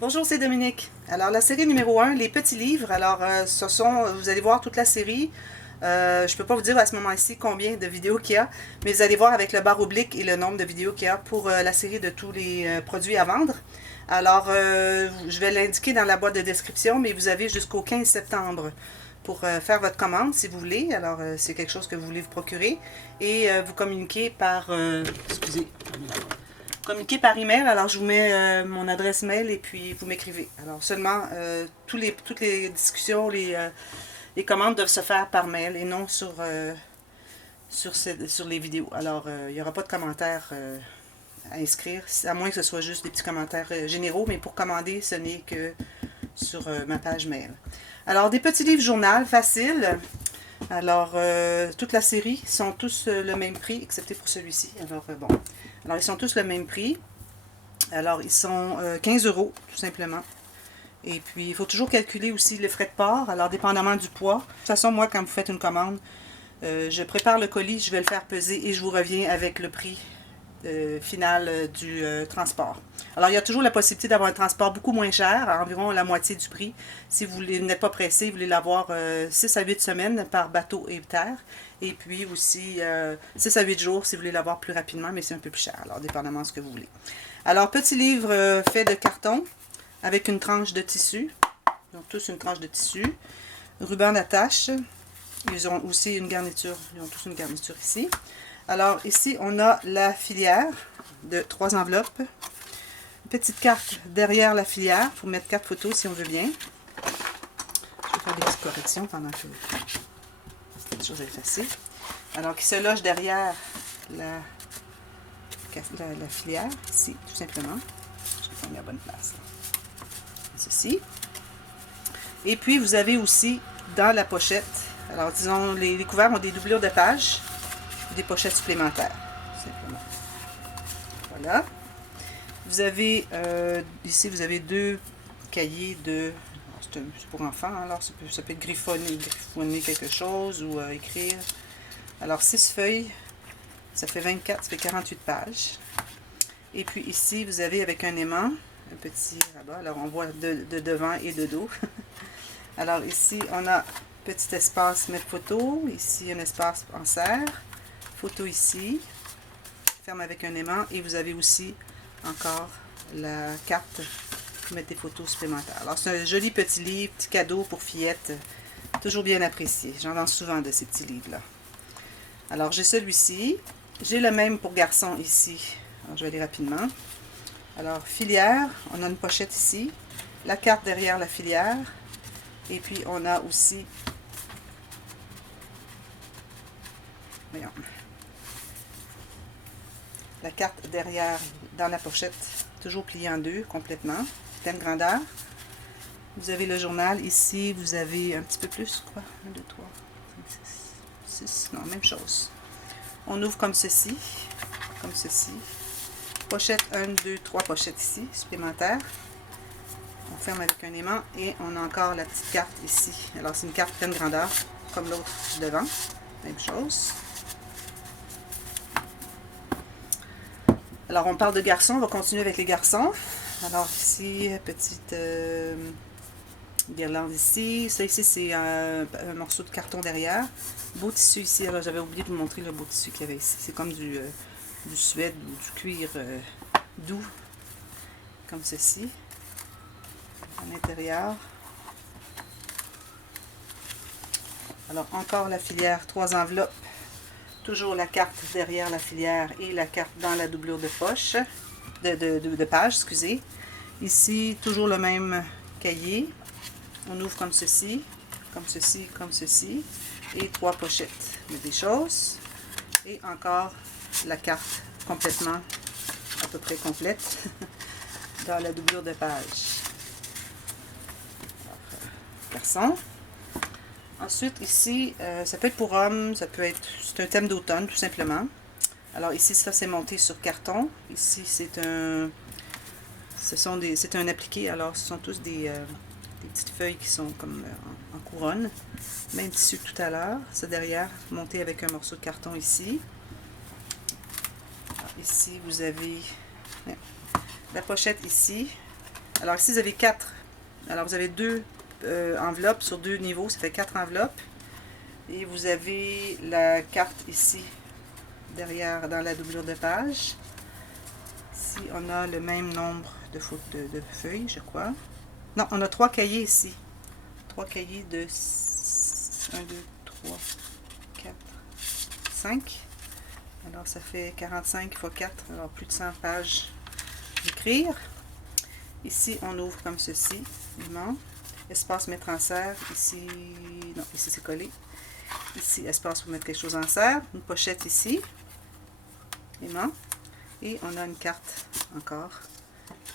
Bonjour, c'est Dominique. Alors, la série numéro 1, les petits livres. Alors, vous allez voir toute la série. Je ne peux pas vous dire à ce moment-ci combien de vidéos qu'il y a, mais vous allez voir avec le barre oblique et le nombre de vidéos qu'il y a pour la série de tous les produits à vendre. Alors, je vais l'indiquer dans la boîte de description, mais vous avez jusqu'au 15 septembre pour faire votre commande si vous voulez. Alors, c'est quelque chose que vous voulez vous procurer. Et vous communiquer par... excusez. Communiquer par email. Alors, je vous mets mon adresse mail et puis vous m'écrivez. Alors, seulement, toutes les discussions, les commandes doivent se faire par mail et non sur les vidéos. Alors, il n'y aura pas de commentaires à inscrire, à moins que ce soit juste des petits commentaires généraux, mais pour commander, ce n'est que sur ma page mail. Alors, des petits livres journal faciles. Alors, toute la série sont tous le même prix, excepté pour celui-ci. Alors, bon. Alors, ils sont tous le même prix. Alors, ils sont 15 €, tout simplement. Et puis, il faut toujours calculer aussi les frais de port, alors dépendamment du poids. De toute façon, moi, quand vous faites une commande, je prépare le colis, je vais le faire peser et je vous reviens avec le prix final du transport. Alors, il y a toujours la possibilité d'avoir un transport beaucoup moins cher, à environ la moitié du prix. Si vous n'êtes pas pressé, vous voulez l'avoir 6 à 8 semaines par bateau et terre. Et puis aussi 6 à 8 jours si vous voulez l'avoir plus rapidement, mais c'est un peu plus cher, alors dépendamment de ce que vous voulez. Alors, petit livre fait de carton avec une tranche de tissu. Ils ont tous une tranche de tissu. Ruban d'attache. Ils ont aussi une garniture. Ils ont tous une garniture ici. Alors, ici, on a la filière de 3 enveloppes. Une petite carte derrière la filière pour mettre 4 photos si on veut bien. Je vais faire des petites corrections pendant que cette chose est effacée. Alors, qui se loge derrière la filière, ici, tout simplement. Je vais prendre la bonne place. Ceci. Et puis, vous avez aussi dans la pochette, alors disons, les couverts ont des doublures de pages, des pochettes supplémentaires, simplement. Voilà. Vous avez, ici, vous avez 2 cahiers de, c'est pour enfants, alors ça peut être griffonner quelque chose ou écrire. Alors, 6 feuilles, ça fait 24, ça fait 48 pages. Et puis ici, vous avez avec un aimant, un petit rabat, alors on voit de devant et de dos. Alors ici, on a petit espace mettre photo, ici un espace en serre, photo ici, ferme avec un aimant, et vous avez aussi encore la carte pour mettre des photos supplémentaires. Alors c'est un joli petit livre, petit cadeau pour fillettes, toujours bien apprécié. J'en vends souvent de ces petits livres-là. Alors j'ai celui-ci, j'ai le même pour garçons ici. Alors je vais aller rapidement. Alors filière, on a une pochette ici, la carte derrière la filière, et puis on a aussi, voyons, la carte derrière dans la pochette, toujours pliée en deux complètement, pleine grandeur. Vous avez le journal ici, vous avez un petit peu plus, quoi, 1, 2, 3, 5, 6, 6, non, même chose. On ouvre comme ceci, pochette 1, 2, 3 pochettes ici, supplémentaires. On ferme avec un aimant et on a encore la petite carte ici. Alors c'est une carte pleine grandeur, comme l'autre devant, même chose. Alors on parle de garçons, on va continuer avec les garçons. Alors ici, petite guirlande ici. Ça ici c'est un morceau de carton derrière. Beau tissu ici, alors j'avais oublié de vous montrer le beau tissu qu'il y avait ici. C'est comme du suède ou du cuir doux, comme ceci. À l'intérieur. Alors encore la filière, 3 enveloppes. Toujours la carte derrière la filière et la carte dans la doublure de poche, de page, excusez. Ici, toujours le même cahier. On ouvre comme ceci, comme ceci, comme ceci. Et 3 pochettes de des choses. Et encore la carte complètement, à peu près complète, dans la doublure de page. Garçon. Ensuite, ici, ça peut être pour hommes, ça peut être, c'est un thème d'automne, tout simplement. Alors ici, ça c'est monté sur carton. Ici, c'est un appliqué. Alors, ce sont tous des petites feuilles qui sont comme en couronne. Même tissu que tout à l'heure. Ça derrière, monté avec un morceau de carton ici. Alors, ici, vous avez la pochette ici. Alors ici, vous avez 4. Alors vous avez 2 enveloppes sur 2 niveaux, ça fait 4 enveloppes. Et vous avez la carte ici, derrière, dans la doublure de page. Ici, on a le même nombre de feuilles, je crois. Non, on a 3 cahiers ici. 3 cahiers de 1, 2, 3, 4, 5. Alors, ça fait 45 x 4, alors plus de 100 pages d'écrire. Ici, on ouvre comme ceci, aimant. Espace mettre en serre. Ici, non, ici c'est collé. Ici, espace pour mettre quelque chose en serre. Une pochette ici, aimant. Et on a une carte encore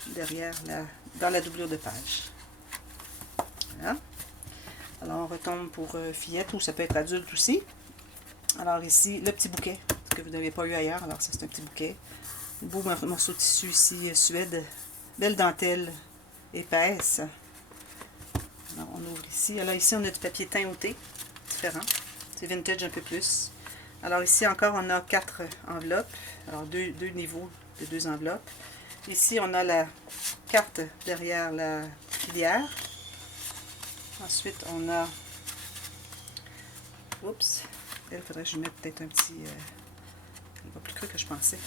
derrière, dans la doublure de page. Voilà. Alors, on retombe pour fillette, ou ça peut être adulte aussi. Alors ici, le petit bouquet que vous n'avez pas eu ailleurs. Alors ça, c'est un petit bouquet. Un beau morceau de tissu ici, Suède. Belle dentelle épaisse. Alors, on ouvre ici. Alors ici, on a du papier teint au thé, différent. C'est vintage un peu plus. Alors ici, encore, on a 4 enveloppes. Alors, deux niveaux de 2 enveloppes. Ici, on a la carte derrière la filière. Ensuite, on a... Oups! Il faudrait que je mette peut-être un petit... il va plus creux que je pensais.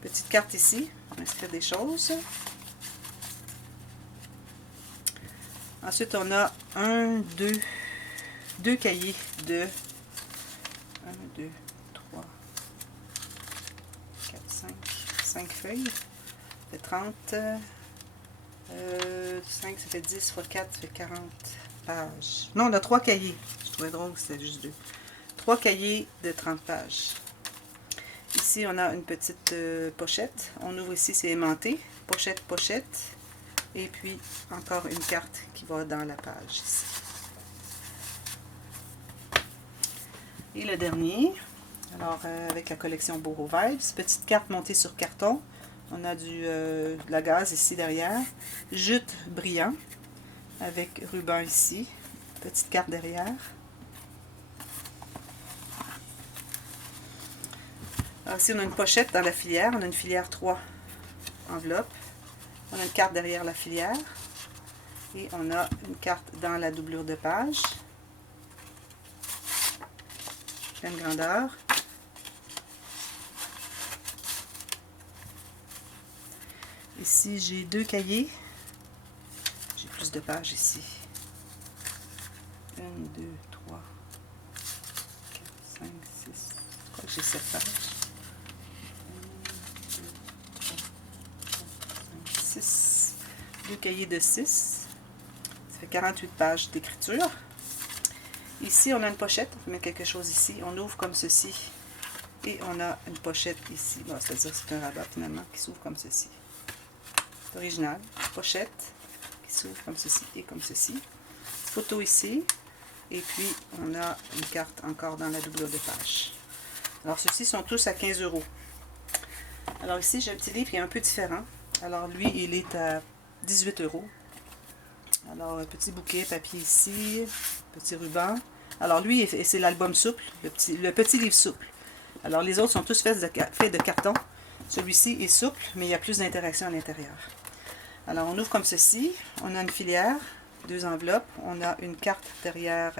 Petite carte ici, on inscrit des choses. Ensuite, on a deux cahiers de 1, 2, 3, 4, 5 feuilles. Ça fait 30. 5, ça fait 10 x 4, ça fait 40 pages. Non, on a 3 cahiers. Je trouvais drôle que c'était juste 2. 3 cahiers de 30 pages. Ici, on a une petite pochette. On ouvre ici, c'est aimanté. Pochette, pochette. Et puis, encore une carte qui va dans la page ici. Et le dernier, alors avec la collection Boro Vibes, petite carte montée sur carton. On a de la gaze ici derrière. Jute brillant avec ruban ici. Petite carte derrière. Alors ici, on a une pochette dans la filière. On a une filière 3 enveloppes. On a une carte derrière la filière. Et on a une carte dans la doublure de page. Pleine grandeur. Ici, j'ai 2 cahiers. J'ai plus de pages ici. 1, 2, 3, 4, 5, 6. Je crois que j'ai 7 pages. 6. 2 cahiers de 6. Ça fait 48 pages d'écriture. Ici, on a une pochette. On met quelque chose ici. On ouvre comme ceci. Et on a une pochette ici. Bon, c'est-à-dire que c'est un rabat finalement qui s'ouvre comme ceci. C'est original. Pochette qui s'ouvre comme ceci et comme ceci. Photo ici. Et puis, on a une carte encore dans la doublure de page. Alors, ceux-ci sont tous à 15 €. Alors ici, j'ai un petit livre qui est un peu différent. Alors, lui, il est à 18 €. Alors, un petit bouquet, papier ici, petit ruban. Alors, lui, c'est l'album souple, le petit livre souple. Alors, les autres sont tous faits de carton. Celui-ci est souple, mais il y a plus d'interaction à l'intérieur. Alors, on ouvre comme ceci. On a une filière, 2 enveloppes. On a une carte derrière,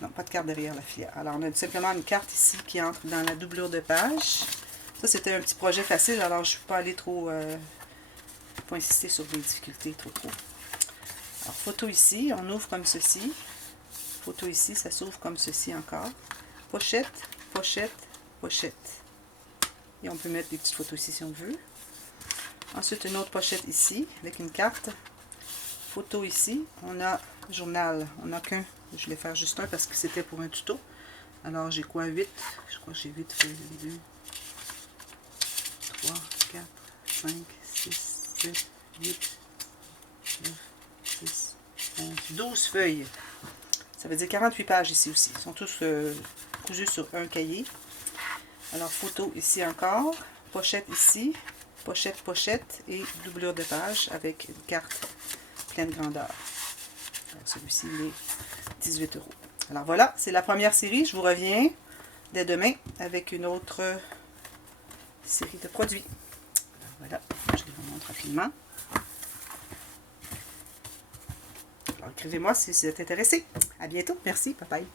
non, pas de carte derrière la filière. Alors, on a simplement une carte ici qui entre dans la doublure de page. Ça, c'était un petit projet facile, alors je ne suis pas allée trop... pas insister sur les difficultés trop. Alors, photo ici, on ouvre comme ceci. Photo ici, ça s'ouvre comme ceci encore. Pochette, pochette, pochette. Et on peut mettre des petites photos ici si on veut. Ensuite, une autre pochette ici, avec une carte. Photo ici, on a journal. On n'a qu'un. Je vais faire juste un parce que c'était pour un tuto. Alors, j'ai quoi? 8. Je crois que j'ai 8 feuilles. 2, 3, 4, 5, 6, 7, 8, 9, 10, 11, 12 feuilles. Ça veut dire 48 pages ici aussi. Ils sont tous cousus sur un cahier. Alors, photo ici encore. Pochette ici. Pochette, pochette et doublure de page avec une carte pleine grandeur. Celui-ci, il est 18 €. Alors voilà, c'est la première série. Je vous reviens dès demain avec une autre série de produits. Alors voilà, je les vous montre rapidement. écrivez-moi si vous êtes intéressé. À bientôt. Merci. Bye bye.